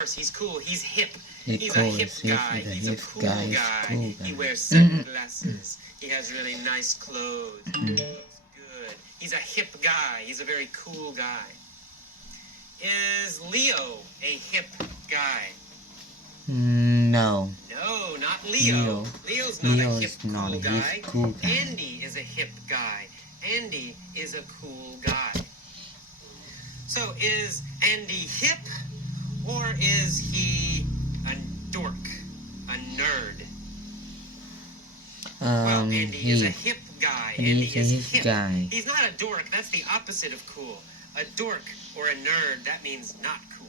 He's cool. He's hip. He's a hip guy. He's a cool guy. He wears sunglasses. He has really nice clothes. He looks good. He's a hip guy. He's a very cool guy. Is Leo a hip guy? No. No, not Leo. Leo's not a hip cool guy. Andy is a hip guy. Andy is a cool guy. So is Andy hip, or is he a dork, a nerd? Well, Andy is a hip guy. Andy is hip. He's not a dork. That's the opposite of cool. A dork or a nerd, that means not cool.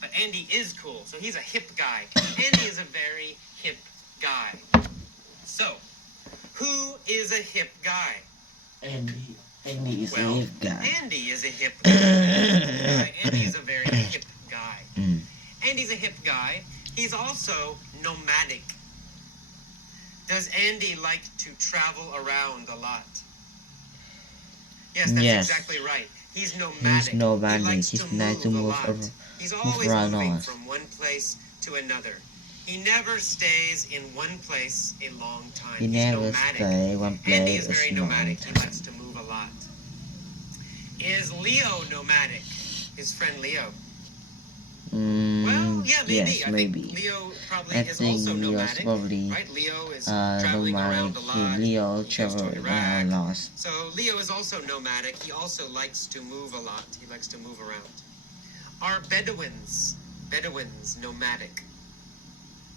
But Andy is cool, so he's a hip guy. Andy is a very hip guy. So, who is a hip guy? Andy is a hip guy. Andy is a hip guy. Andy is a very hip guy. Andy's a hip guy. He's also nomadic. Does Andy like to travel around a lot? Yes, that's exactly right. He's nomadic. He likes to move a lot. He's always moving from one place to another. He never stays in one place a long time. He's nomadic. Andy is very nomadic. He likes to move a lot. Is Leo nomadic? His friend Leo. Well, yeah, maybe. Yes, I think Leo probably is also nomadic. Right? Leo is traveling around a lot. Leo travels around a lot. So Leo is also nomadic. He also likes to move a lot. He likes to move around. Are Bedouins nomadic?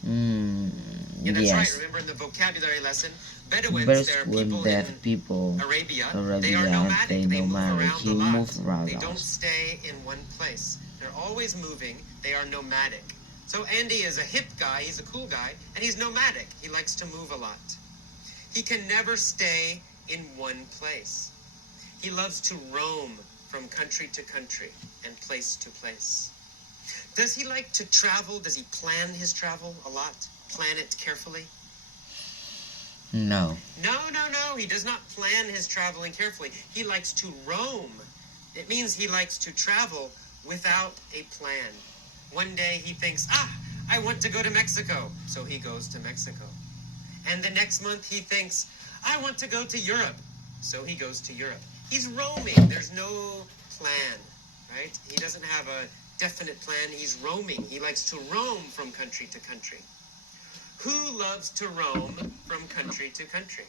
Yeah, that's right. Remember in the vocabulary lesson, Bedouins, they're people in Arabia. They are nomadic. They move around a lot. They don't stay in one place. They're always moving. They are nomadic. So Andy is a hip guy. He's a cool guy. And he's nomadic. He likes to move a lot. He can never stay in one place. He loves to roam from country to country and place to place. Does he like to travel? Does he plan his travel a lot? Plan it carefully? No. No. He does not plan his traveling carefully. He likes to roam. It means he likes to travel without a plan. One day he thinks, I want to go to Mexico. So he goes to Mexico. And the next month he thinks, I want to go to Europe. So he goes to Europe. He's roaming. There's no plan, right? He doesn't have a definite plan. He's roaming. He likes to roam from country to country. Who loves to roam from country to country?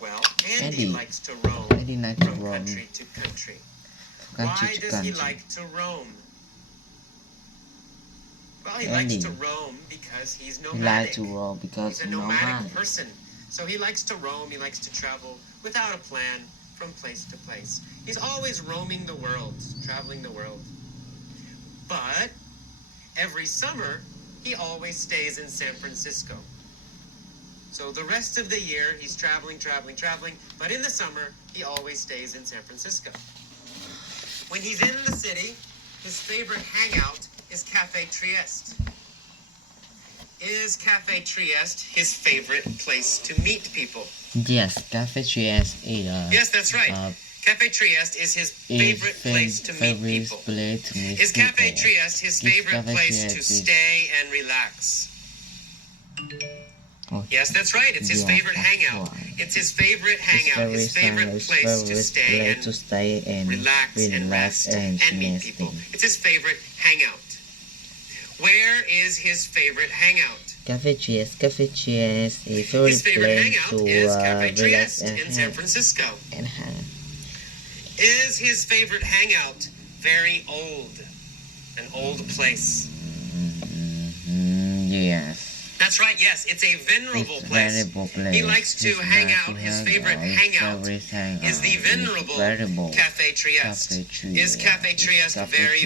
Well, Andy likes to roam from country to country. Why does he like to roam? Well, he likes to roam because he's nomadic. He's a nomadic person. So he likes to roam, he likes to travel without a plan from place to place. He's always roaming the world, traveling the world. But every summer, he always stays in San Francisco. So the rest of the year, he's traveling. But in the summer, he always stays in San Francisco. When he's in the city, his favorite hangout is Cafe Trieste. Is Cafe Trieste his favorite place to meet people? Yes, Cafe Trieste is yes, that's right. Cafe Trieste is his favorite place to meet people. Is Cafe Trieste his favorite place to stay and relax? Yes, that's right. It's his favorite hangout. It's his favorite hangout, his favorite place to stay and relax and rest and meet people. It's his favorite hangout. Where is his favorite hangout? Cafe Trieste. His favorite hangout is Cafe Trieste in San Francisco. Is his favorite hangout very old? An old place? Yes. That's right, yes. It's a venerable place. He likes to hang out. His favorite hangout is the venerable Cafe Trieste. Is Cafe Trieste very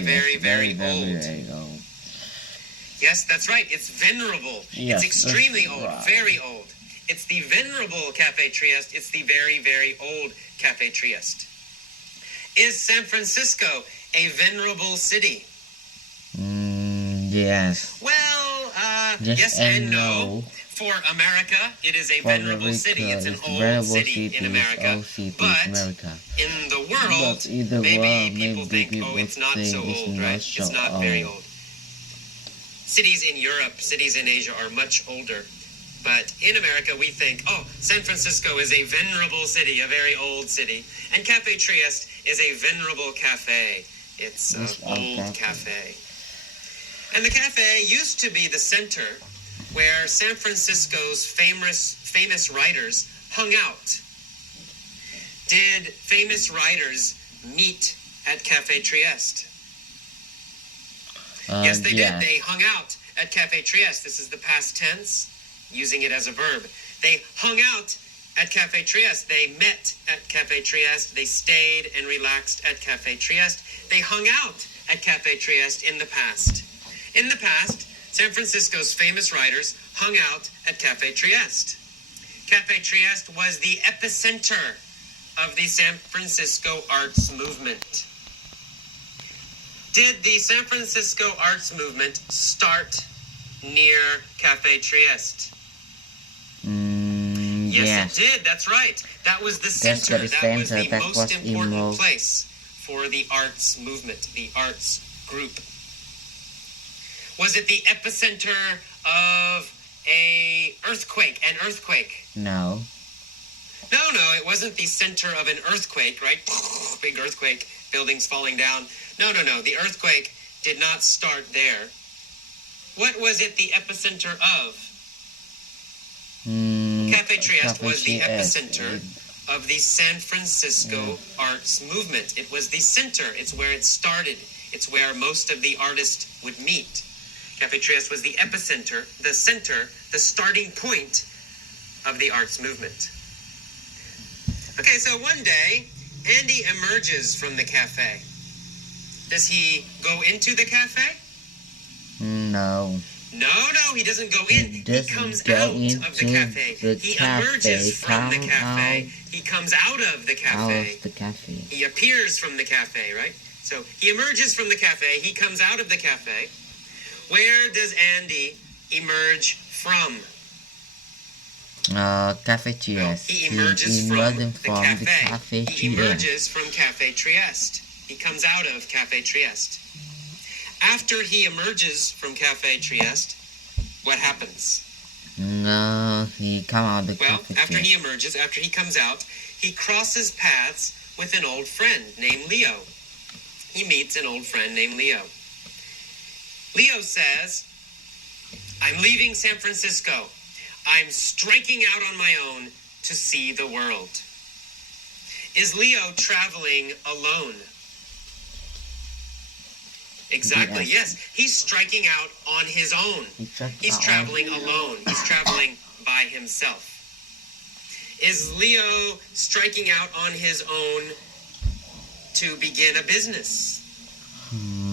old? Yes, that's right. It's venerable. It's extremely old. Very old. It's the venerable Cafe Trieste. It's the very old Cafe Trieste. Is San Francisco a venerable city? Yes. Well, yes and no. For America, it is a venerable city. It's an old city in America. But in the world, maybe people think, oh, it's not so old, right? It's not very old. Cities in Europe, cities in Asia are much older. But in America, we think, oh, San Francisco is a venerable city, a very old city. And Cafe Trieste is a venerable cafe. It's an old cafe. And the cafe used to be the center where San Francisco's famous writers hung out. Did famous writers meet at Cafe Trieste? Yes, they did. They hung out at Cafe Trieste. This is the past tense, using it as a verb. They hung out at Cafe Trieste. They met at Cafe Trieste. They stayed and relaxed at Cafe Trieste. They hung out at Cafe Trieste in the past. In the past, San Francisco's famous writers hung out at Cafe Trieste. Cafe Trieste was the epicenter of the San Francisco arts movement. Did the San Francisco arts movement start near Cafe Trieste? Yes, it did. That's right. That was the center. That was the most important place for the arts movement, the arts group. Was it the epicenter of an earthquake? No. No, it wasn't the center of an earthquake, right? Big earthquake, buildings falling down. No. The earthquake did not start there. What was it the epicenter of? Cafe Trieste was the epicenter of the San Francisco arts movement. It was the center. It's where it started. It's where most of the artists would meet. Cafe Trieste was the epicenter, the center, the starting point of the arts movement. Okay, so one day, Andy emerges from the cafe. Does he go into the cafe? No. No, he doesn't go in. He comes out of the cafe. He emerges from the cafe. He comes out of the cafe. He appears from the cafe, right? So he emerges from the cafe. He comes out of the cafe. Where does Andy emerge from? Cafe Trieste. He emerges from the cafe. He emerges from Cafe Trieste. He comes out of Cafe Trieste. After he emerges from Cafe Trieste, what happens? No, he comes out of the cafe. Well, after he emerges, after he comes out, he crosses paths with an old friend named Leo. He meets an old friend named Leo. Leo says, I'm leaving San Francisco. I'm striking out on my own to see the world. Is Leo traveling alone? Exactly, yes. He's striking out on his own. He's traveling alone. He's traveling by himself. Is Leo striking out on his own to begin a business? No.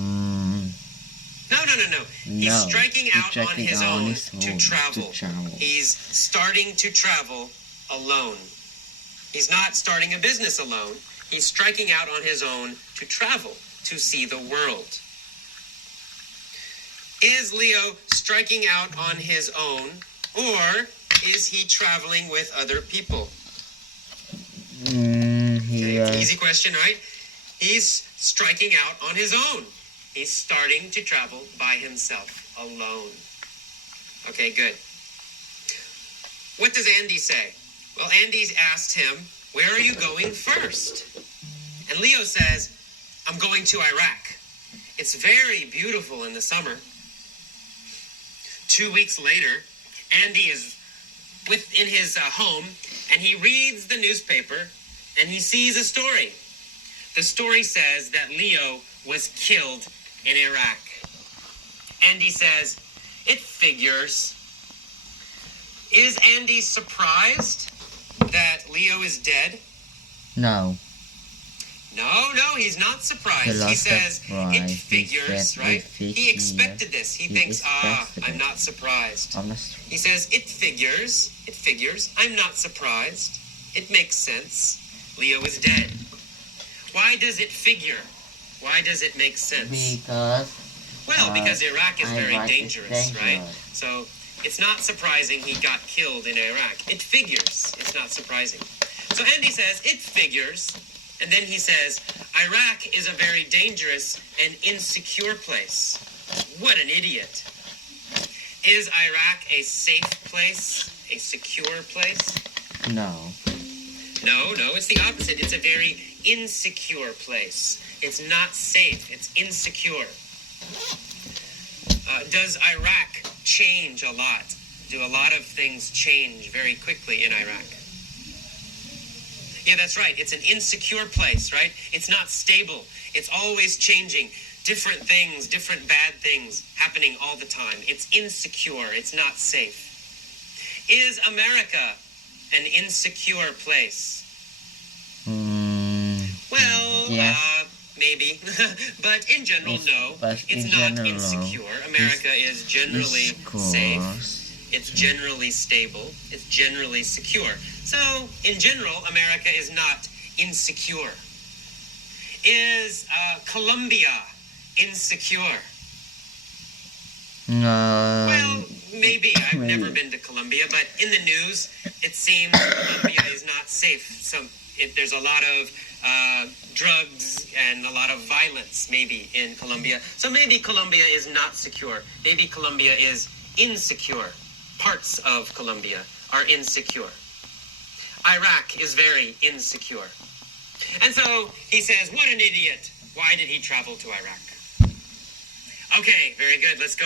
He's striking out on his own to travel. He's starting to travel alone. He's not starting a business alone. He's striking out on his own to travel, to see the world. Is Leo striking out on his own, or is he traveling with other people? Easy question, right? He's striking out on his own. He's starting to travel by himself, alone. Okay, good. What does Andy say? Well, Andy's asked him, where are you going first? And Leo says, I'm going to Iraq. It's very beautiful in the summer. 2 weeks later, Andy is in his home, and he reads the newspaper, and he sees a story. The story says that Leo was killed in Iraq. Andy says, it figures. Is Andy surprised that Leo is dead? No. No, he's not surprised. He says, it figures, right? He expected this. He thinks, I'm not surprised. He says, it figures. I'm not surprised. It makes sense. Leo is dead. Why does it figure? Why does it make sense? Because Iraq is very dangerous, right? So It's not surprising he got killed in Iraq. It figures. It's not surprising. So Andy says, it figures. And then he says, Iraq is a very dangerous and insecure place. What an idiot. Is Iraq a safe place? A secure place? No. No, it's the opposite. It's a very insecure place. It's not safe. It's insecure. Does Iraq change a lot? Do a lot of things change very quickly in Iraq? Yeah, that's right. It's an insecure place, right? It's not stable. It's always changing. Different things, different bad things happening all the time. It's insecure. It's not safe. Is America an insecure place? Well, yes. maybe. But in general, no. It's not insecure. America is generally safe. It's generally stable. It's generally secure. So, in general, America is not insecure. Is Colombia insecure? No. Well, maybe. I've never been to Colombia, but in the news, it seems Colombia is not safe. So there's a lot of drugs and a lot of violence, maybe, in Colombia. So maybe Colombia is not secure. Maybe Colombia is insecure. Parts of Colombia are insecure. Iraq is very insecure. And so he says, what an idiot. Why did he travel to Iraq? Okay, very good. Let's go.